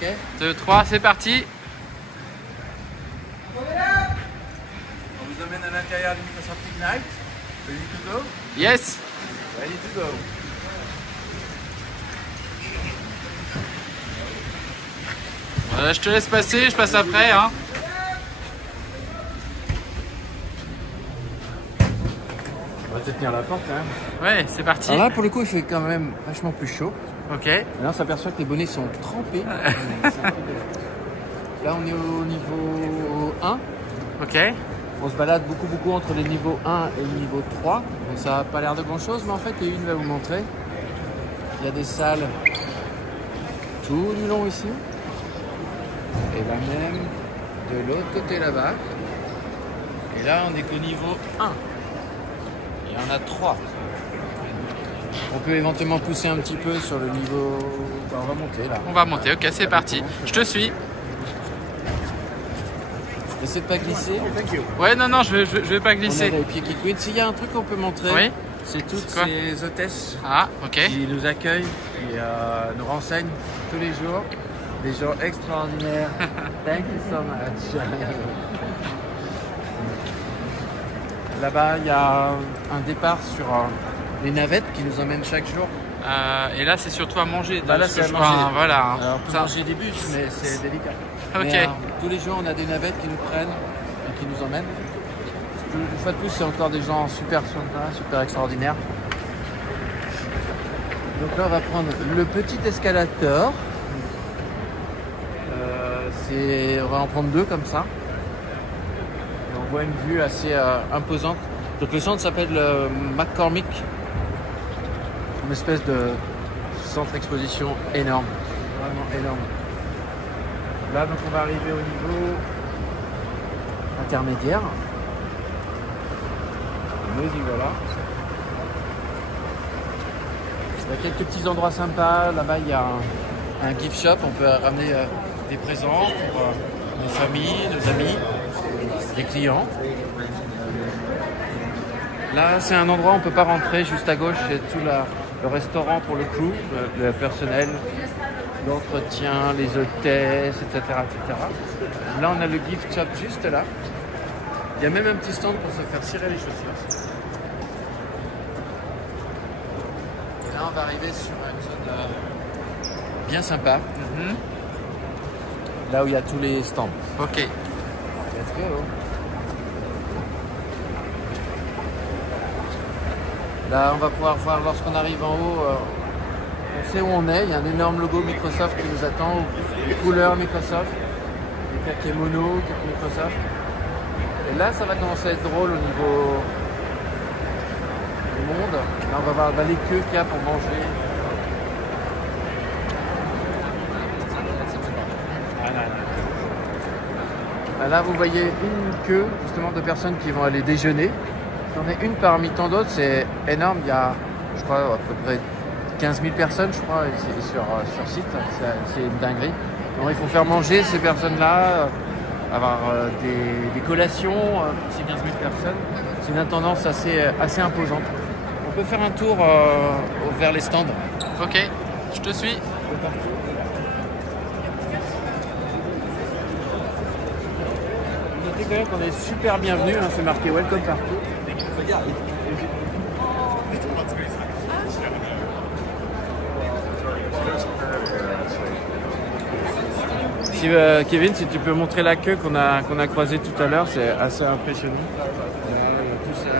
Ok. 2, 3, c'est parti. On vous emmène à l'intérieur du Microsoft Ignite. Ready to go? Yes. Ready to go. Je te laisse passer, je passe après. Hein. On va te tenir la porte quand même. Ouais, c'est parti. Alors là, pour le coup, il fait quand même vachement plus chaud. Ok. Là, on s'aperçoit que les bonnets sont trempés. Là, on est au niveau 1. Ok. On se balade beaucoup entre les niveaux 1 et le niveau 3. Donc ça n'a pas l'air de grand chose, mais en fait, il y a une va vous montrer. Il y a des salles tout du long ici. Et là même, de l'autre côté là-bas. Et là, on est qu'au niveau 1. Il y en a 3. On peut éventuellement pousser un petit peu sur le niveau... Enfin, on va monter là. On va monter, ok, c'est parti. Je te suis. Essaie de pas glisser. Ouais, non, je vais pas On a glisser. les pieds qui couinent. S'il y a un truc qu'on peut montrer, Oui. c'est toutes C'est quoi ces hôtesses Ah, ok. qui nous accueillent, qui nous renseignent tous les jours. Des gens extraordinaires. Thank you so much. Là-bas, il y a un départ sur les navettes qui nous emmènent chaque jour. Et là, c'est surtout à manger. Bah là, parce c'est que à je manger. crois, voilà. Alors, on peut Ça- manger des bus, mais c'est délicat. Ok. Mais, tous les jours, on a des navettes qui nous prennent et qui nous emmènent. Une fois de plus, c'est encore des gens super sympas, super extraordinaires. Donc là, on va prendre le petit escalator. On va en prendre 2 comme ça. Et on voit une vue assez imposante. Donc le centre s'appelle le McCormick. Une espèce de centre exposition énorme. Vraiment énorme. Là, donc on va arriver au niveau intermédiaire. Nous y voilà. Il y a quelques petits endroits sympas. Là-bas, il y a un gift shop. On peut ramener des présents pour nos familles, nos amis, des clients. Là, c'est un endroit où on ne peut pas rentrer. Juste à gauche, c'est tout le restaurant pour le crew, le personnel, l'entretien, les hôtesses, etc., etc. Là, on a le gift shop juste là. Il y a même un petit stand pour se faire cirer les chaussures. Et là, on va arriver sur une zone bien sympa. Là où il y a tous les stands. Ok. Let's go. Là, on va pouvoir voir lorsqu'on arrive en haut, on sait où on est. Il y a un énorme logo Microsoft qui nous attend, les couleurs Microsoft, les kakémonos Microsoft. Et là, ça va commencer à être drôle au niveau du monde. Là, on va voir les queues qu'il y a pour manger. Là, vous voyez une queue justement de personnes qui vont aller déjeuner. J'en ai une parmi tant d'autres, c'est énorme. Il y a, je crois, à peu près 15 000 personnes, je crois, ici, sur site. C'est une dinguerie. Donc, il faut faire manger ces personnes-là, avoir des collations pour ces 15 000 personnes. C'est une intendance assez imposante. On peut faire un tour vers les stands. Ok, je te suis. De partout. Notez quand même qu'on est super bienvenus, hein, c'est marqué Welcome partout. Si, Kevin, si tu peux montrer la queue qu'on a croisée tout à l'heure, c'est assez impressionnant. Tout ça,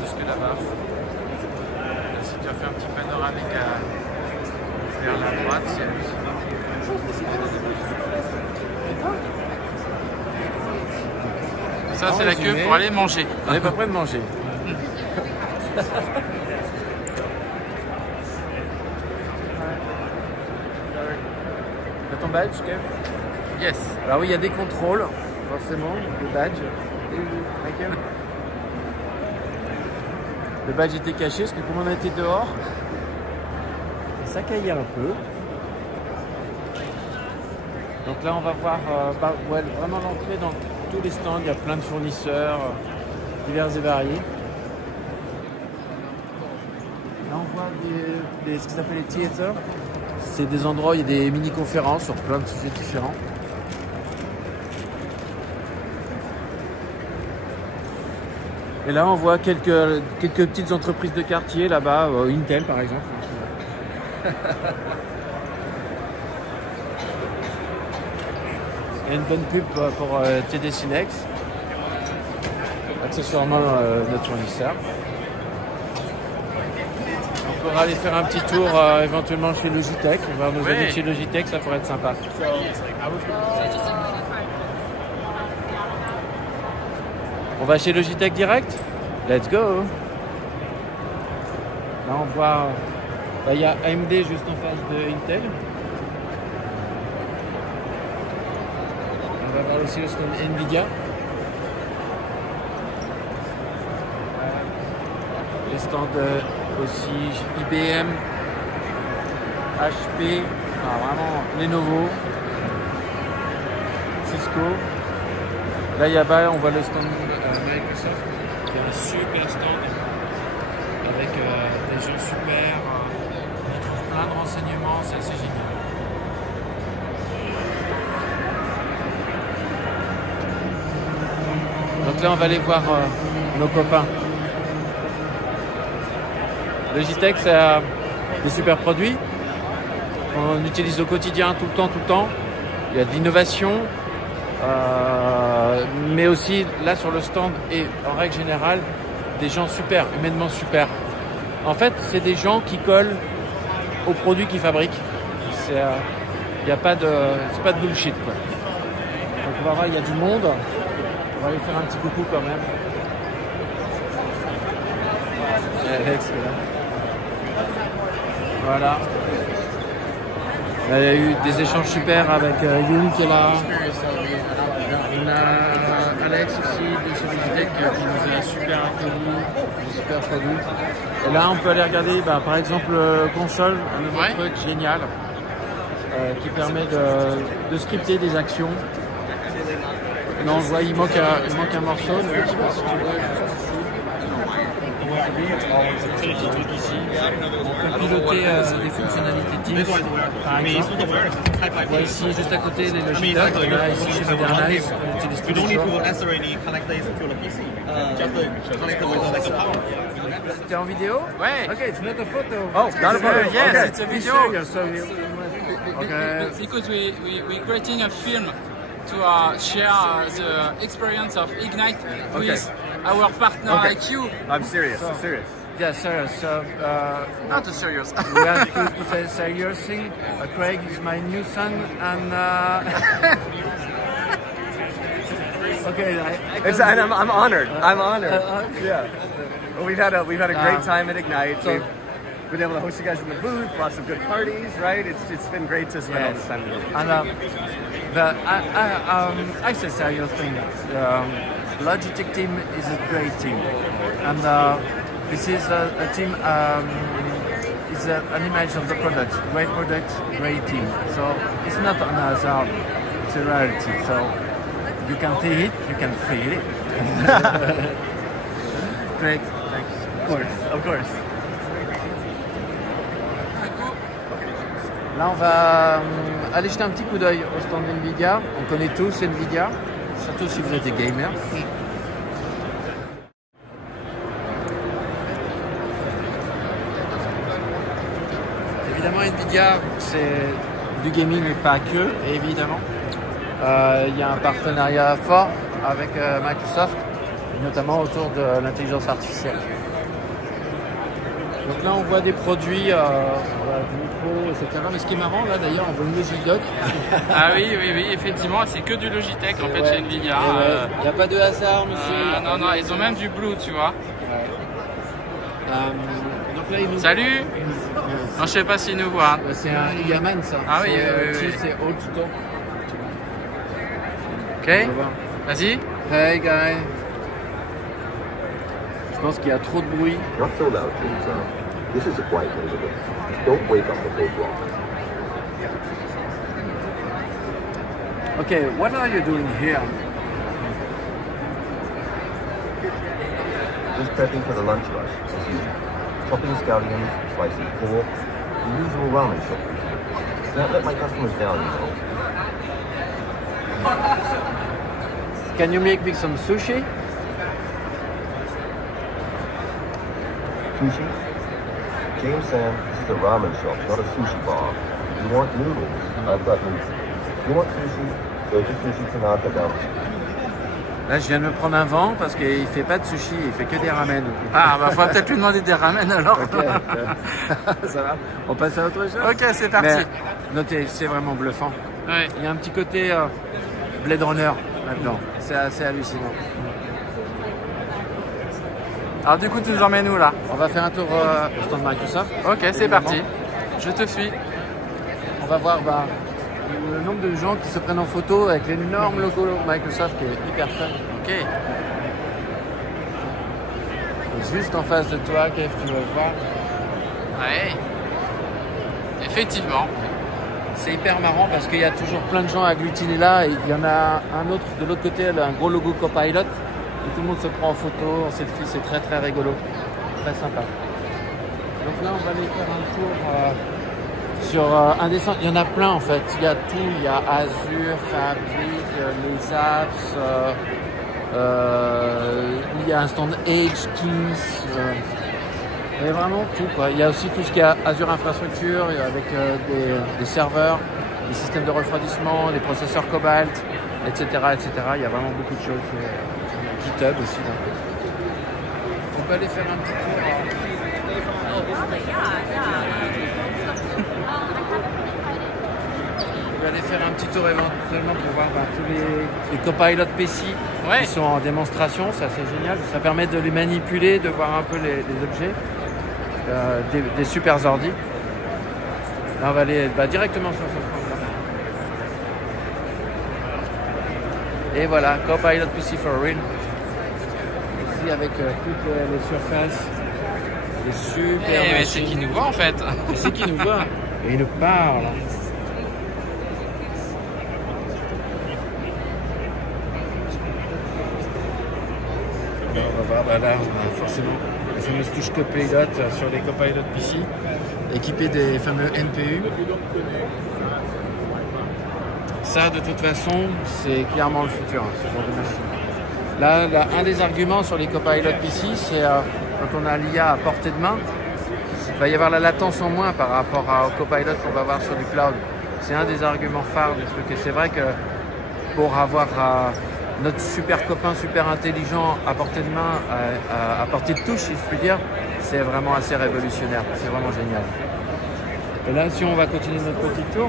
jusque là-bas. Si tu as fait un petit panoramique vers la droite, c'est Ça, c'est la queue pour aller manger. On n'est pas prêt de manger. T'as ton badge, Kev? Yes. Alors oui, il y a des contrôles, forcément, le badge. Michael. Le badge était caché parce que comme on a été dehors, ça caillait un peu. Donc là, on va voir vraiment l'entrée dans tous les stands. Il y a plein de fournisseurs divers et variés. Là, on voit ce qui s'appelle les theaters. c'est des endroits où il y a des mini-conférences sur plein de sujets différents. Et là, on voit quelques petites entreprises de quartier là-bas, Intel par exemple. Il y a une bonne pub pour TD Synnex, accessoirement notre fournisseur. On pourra aller faire un petit tour éventuellement chez Logitech. On va voir nos amis de chez Logitech, ça pourrait être sympa. On va chez Logitech direct? Let's go! Là on voit, il y a AMD juste en face de Intel. On va voir aussi le stand Nvidia. Les stands aussi IBM, HP, vraiment Lenovo, Cisco. Là, on voit le stand Microsoft, qui est un super stand avec des gens super. On trouve plein de renseignements, c'est assez génial. Donc là, on va aller voir nos copains. Logitech, c'est des super produits qu'on utilise au quotidien, tout le temps. Il y a de l'innovation, mais aussi là sur le stand et en règle générale, des gens super, humainement super. En fait, c'est des gens qui collent aux produits qu'ils fabriquent. C'est pas de bullshit, quoi. Donc on va voir, il y a du monde. On va aller faire un petit coucou quand même. Alex est là. Voilà. Là, il y a eu des échanges super avec Youn qui est là. On a Alex aussi de chez Logitech qui nous a super accueillis, super produit. Et là, on peut aller regarder par exemple console, un nouveau truc génial qui permet de scripter des actions. Là, on voit, il manque un morceau. Je sais pas si tu vois. Ce petit truc ici. On peut piloter des fonctionnalités Teams, par exemple. On voit ici, juste à côté, les Logitech. Là, ici, chez Modernize, on utilise tous les jours. T'es en vidéo? Ouais. Ok, it's not a photo. Oh, not a photo. Yes, okay. it's a video. Okay. Because we're creating a film to share the experience of Ignite with our partner like you. I'm serious. I'm serious. Yeah, serious. So, Not a serious. we have to say serious thing. Craig is my new son, and okay, I'm honored. I'm honored. Okay. Yeah. Well, we've had a great time at Ignite. So, we've been able to host you guys in the booth, lots of good parties, right? It's been great to spend all this time with you. And I say serious thing. Logitech team is a great team, and this is a team. It's an image of the product. Great product, great team. So it's not an hazard. It's a reality. So you can see it, you can feel it. Great, thanks. Of course. Là, on va aller jeter un petit coup d'œil au stand Nvidia. On connaît tous Nvidia, surtout si vous êtes des gamers. Évidemment, Nvidia, c'est du gaming, mais pas que, évidemment. Il y a un partenariat fort avec Microsoft, notamment autour de l'intelligence artificielle. Donc là, on voit des produits, du micro, etc. Mais ce qui est marrant, là, d'ailleurs, on voit une Logitech Dock. Ah oui, effectivement, c'est que du Logitech en fait chez Nvidia. Il n'y a pas de hasard, monsieur. Non, ils ont même du Blue, tu vois. Donc là, il nous... Salut. Non, je sais pas s'ils nous voient. C'est un Yaman, ça. Ah oui, c'est haut tout temps. Ok, vas-y. Hey, guy. Je pense qu'il y a trop de bruit. Not so loud, please. This is a quiet neighborhood. Don't wake up the whole block. Okay, what are you doing here? Just prepping for the lunch rush, as usual. Chopping scallions, slicing pork, the usual ramen shop. Don't let my customers down, you know. Can you make me some sushi? Sushi? James Sam, this is a ramen shop, not a sushi bar. You want noodles? I've got noodles. You want sushi? Go to Sushi Tanaka down the street. Là, je viens de me prendre un vent parce qu'il fait pas de sushi, il fait que des ramen. Ah, bah, faudra peut-être lui demander des ramen alors. Ok, ça va. On passe à autre chose. Ok, c'est parti. Mais, notez, c'est vraiment bluffant. Ouais. Il y a un petit côté Blade Runner là-dedans. C'est assez hallucinant. Alors du coup, tu nous emmènes où là? On va faire un tour au stand Microsoft. Ok, c'est évidemment. parti. Je te suis. On va voir le nombre de gens qui se prennent en photo avec l'énorme logo Microsoft qui est hyper fun. Ok. Et juste en face de toi, Kev, tu vas le voir. Ouais. Effectivement. C'est hyper marrant parce qu'il y a toujours plein de gens agglutinés là. Et il y en a un autre de l'autre côté, un gros logo Copilot. Et tout le monde se prend en photo, en selfie, c'est très très rigolo. Très sympa. Donc là, on va aller faire un tour sur un des centres. Il y en a plein en fait. Il y a tout. Il y a Azure, Fabric, les apps. Il y a un stand Edge, Teams. Il y a vraiment tout, quoi. Il y a aussi tout ce qui est Azure Infrastructure avec des serveurs, des systèmes de refroidissement, des processeurs Cobalt, etc., etc. Il y a vraiment beaucoup de choses. GitHub aussi. On peut aller faire un petit tour. On va aller faire un petit tour éventuellement pour voir tous les Copilot PC qui sont en démonstration. C'est assez génial. Ça permet de les manipuler, de voir un peu les objets. Des super ordi. Là, on va aller directement sur ce stand-là. Et voilà, Copilot PC for real. Ici avec toutes les surfaces, des super mais c'est qui nous voit en fait. C'est qui nous voit. Et il nous parle. On va voir, là, on a forcément la fameuse touche Copilot sur les Copilot PC, équipés des fameux NPU. Ça, de toute façon, c'est clairement le futur, ce genre de machine. Là, un des arguments sur les Copilot PC, c'est quand on a l'IA à portée de main, il va y avoir la latence en moins par rapport au Copilot qu'on va voir sur du cloud. C'est un des arguments phares du truc. Et c'est vrai que pour avoir notre super copain, super intelligent à portée de main, à portée de touche, si je puis dire, c'est vraiment assez révolutionnaire. C'est vraiment génial. Et là, si on va continuer notre petit tour.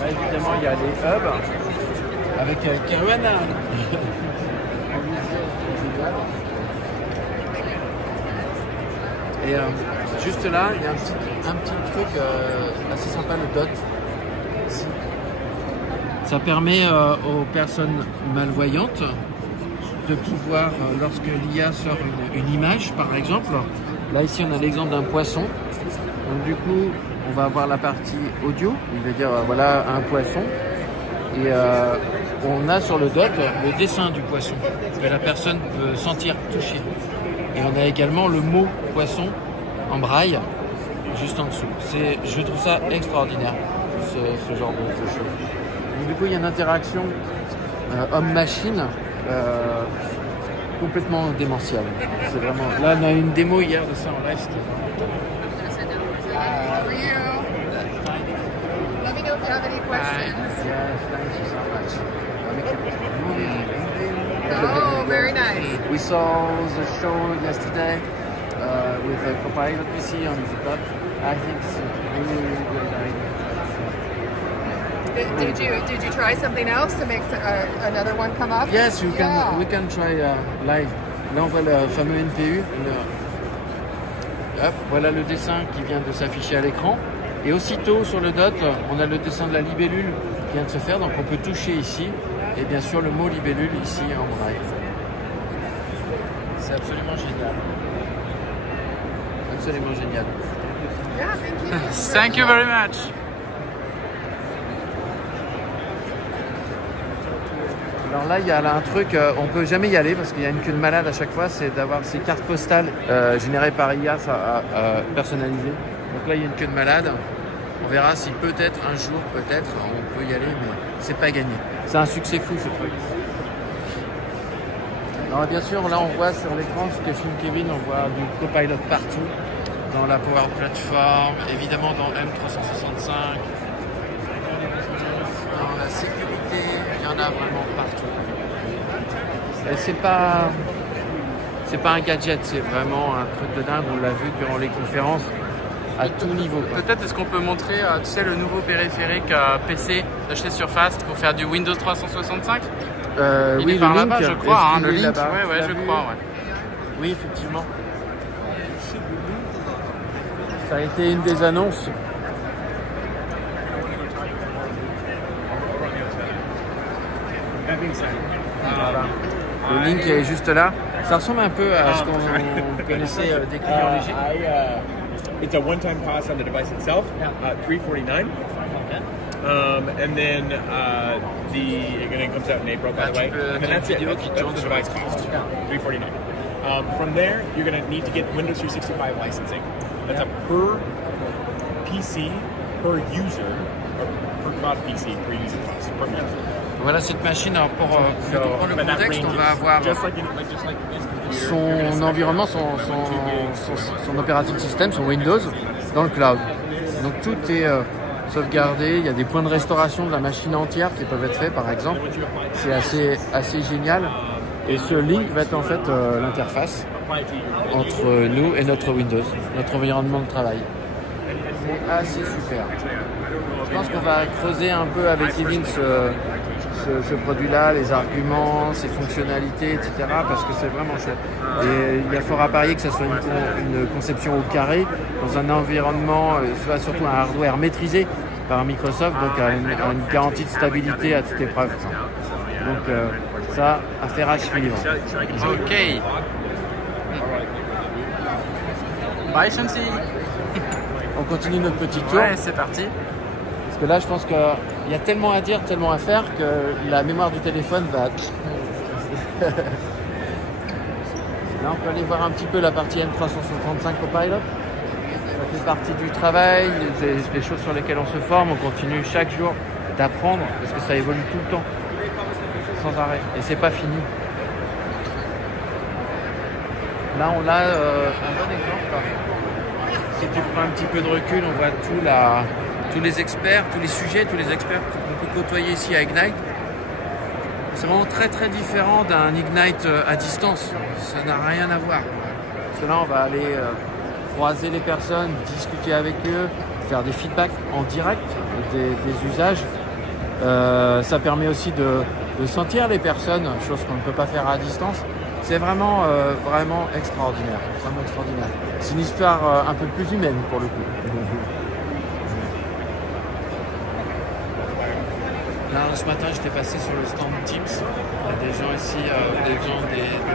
Là, évidemment, il y a les hubs avec Caruana. Et juste là, il y a un petit truc assez sympa, le DOT. Ici. Ça permet aux personnes malvoyantes de pouvoir, lorsque l'IA sort une image, par exemple, là ici on a l'exemple d'un poisson. Donc du coup, on va avoir la partie audio, il veut dire voilà un poisson. Et on a sur le DOT le dessin du poisson que la personne peut sentir, toucher. Et on a également le mot poisson en braille juste en dessous. Je trouve ça extraordinaire, ce genre de choses. Donc, du coup, il y a une interaction homme-machine complètement démentielle. C'est vraiment. Là, on a eu une démo hier de ça en live. Let me know if you have any questions. Yes, thank you so much. Oh, very nice. We saw the show yesterday with a Copilot PC on the top. I think it's a really, really great idea. Did you try something else to make another one come up? Yes, we can try live. Là, on voit le fameux NPU. Hop, voilà le dessin qui vient de s'afficher à l'écran. Et aussitôt sur le DOT, on a le dessin de la libellule qui vient de se faire. Donc on peut toucher ici. Et bien sûr le mot libellule ici en braille. C'est absolument génial. Absolument génial. Yeah, thank you. Thank you very much. Alors là, il y a là un truc, on peut jamais y aller parce qu'il y a une queue de malade à chaque fois, c'est d'avoir ces cartes postales générées par IA, personnalisées. Donc là, il y a une queue de malade. On verra si peut-être un jour, peut-être, on peut y aller, mais c'est pas gagné. C'est un succès fou ce truc. Alors bien sûr, là, on voit sur l'écran ce que filme Kevin, on voit du Copilot partout, dans la Power Platform, évidemment dans M365. Dans la sécurité, il y en a vraiment partout. Et c'est pas un gadget, c'est vraiment un truc de dingue. On l'a vu durant les conférences à tout niveau. Peut-être est-ce qu'on peut montrer, tu sais, le nouveau périphérique PC de chez Surface pour faire du Windows 365. Il oui, est par le là-bas, link, je crois, hein, le link. là-bas. Ouais, je crois, ouais. Oui, effectivement. Ça a été une des annonces. Voilà. Le link est juste là. Ça ressemble un peu à ce qu'on connaissait des clients légers. It's a one-time cost on the device itself, $349. And then it comes out in April, by the way. And then that's it. That's the device cost, $349. From there, you're going to need to get Windows 365 licensing. That's a per PC, per user, or per cloud PC, per user cost, per user. Voilà cette machine. Alors pour comprendre le contexte, on va avoir son environnement, son operating system, son Windows dans le cloud. Donc tout est sauvegardé. Il y a des points de restauration de la machine entière qui peuvent être faits, par exemple. C'est assez génial. Et ce link va être en fait l'interface entre nous et notre Windows, notre environnement de travail. C'est assez super. Je pense qu'on va creuser un peu avec Kevin ce produit-là, les arguments, ses fonctionnalités, etc. parce que c'est vraiment chouette. Et il y a fort à parier que ça soit une conception au carré, dans un environnement, soit surtout un hardware maîtrisé par Microsoft, donc une garantie de stabilité à toute épreuve. Donc ça, affaire à suivre. Ok. Bye Shansi. On continue notre petit tour. Ouais, c'est parti. Parce que là, je pense qu'il y a tellement à dire, tellement à faire que la mémoire du téléphone va... Là, on peut aller voir un petit peu la partie M365 Copilot. Ça fait partie du travail, des choses sur lesquelles on se forme. On continue chaque jour d'apprendre parce que ça évolue tout le temps, sans arrêt. Et c'est pas fini. Là, on a un bon exemple. Si tu prends un petit peu de recul, on voit tous les experts, tous les sujets, tous les experts qu'on peut côtoyer ici à Ignite. C'est vraiment très très différent d'un Ignite à distance. Ça n'a rien à voir. Parce que là, on va aller croiser les personnes, discuter avec eux, faire des feedbacks en direct des usages. Ça permet aussi de sentir les personnes, chose qu'on ne peut pas faire à distance. C'est vraiment, vraiment extraordinaire. Vraiment extraordinaire. C'est une histoire un peu plus humaine pour le coup. Là, ce matin, j'étais passé sur le stand Teams. Il y a des gens ici, des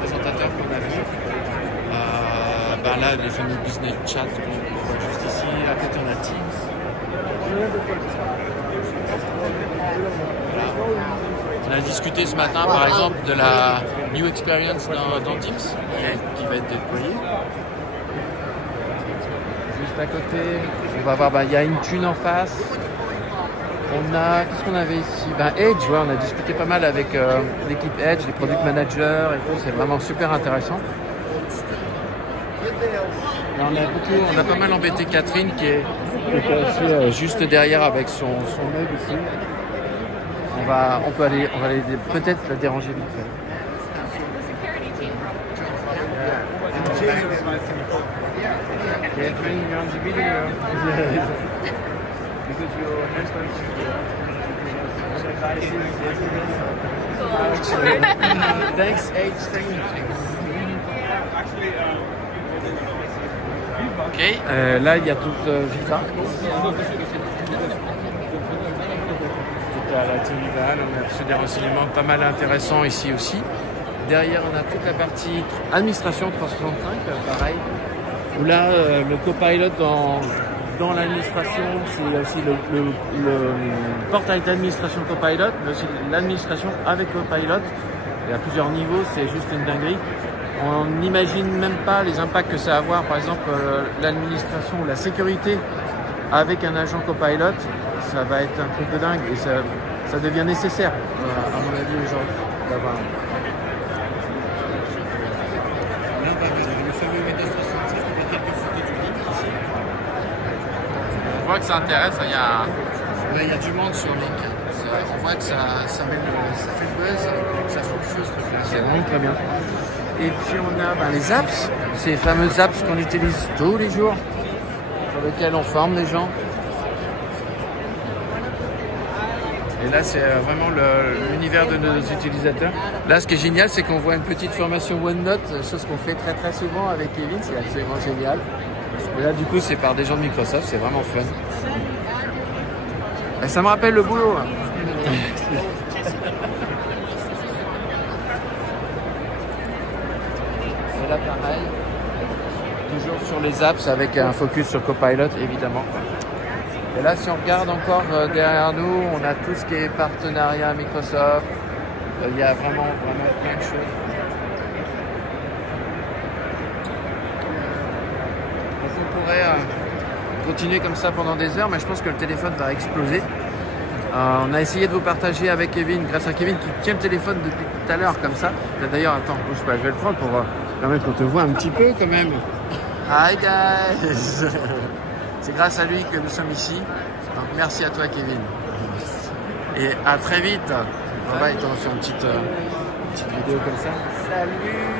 présentateurs qu'on a vus. Là, les fameux business chat qu'on voit juste ici. À côté, on a Teams. Voilà. On a discuté ce matin, par exemple, de la New Experience dans Teams, qui va être déployée. Juste à côté, on va voir, il y a une thune en face. On a, qu'est-ce qu'on avait ici? Edge, ouais, on a discuté pas mal avec l'équipe Edge, les product managers et tout, c'est vraiment super intéressant. Là, on a pas mal embêté Catherine qui est aussi juste derrière avec son mug ici. On peut aller peut-être la déranger vite fait. Catherine, you're on the video. Thanks, H. Ok. Là, il y a toute Viva. Toute la team Viva. On a reçu des renseignements pas mal intéressants ici aussi. Derrière, on a toute la partie administration 365, pareil. Où là, le copilot dans l'administration, c'est aussi le portail d'administration Copilot, mais aussi l'administration avec Copilot. Il y a plusieurs niveaux, c'est juste une dinguerie. On n'imagine même pas les impacts que ça va avoir, par exemple l'administration ou la sécurité avec un agent Copilot, ça va être un truc de dingue et ça devient nécessaire, à mon avis, aujourd'hui, d'avoir. On voit que ça intéresse, il y a du monde sur LinkedIn. On voit que ça fait le buzz, ça fout le feu ce truc-là. C'est vraiment très bien. Et puis on a les apps, ces fameuses apps qu'on utilise tous les jours, sur lesquelles on forme les gens. Et là, c'est vraiment l'univers de nos utilisateurs. Là, ce qui est génial, c'est qu'on voit une petite formation OneNote, chose qu'on fait très très souvent avec Kevin, c'est absolument génial. Et là, du coup, c'est par des gens de Microsoft, c'est vraiment fun. Et ça me rappelle le boulot. Hein. Et là, pareil, toujours sur les apps avec un focus sur Copilot, évidemment. Et là, si on regarde encore derrière nous, on a tout ce qui est partenariat Microsoft. Il y a vraiment plein de choses. Donc on pourrait continuer comme ça pendant des heures, mais je pense que le téléphone va exploser. On a essayé de vous partager avec Kevin, grâce à Kevin qui tient le téléphone depuis tout à l'heure comme ça. D'ailleurs, attends, bouge pas, je vais le prendre pour permettre qu'on te voit un petit peu quand même. Hi guys. C'est grâce à lui que nous sommes ici. Donc merci à toi Kevin. Et à très vite. On va être sur une petite vidéo comme ça. Salut.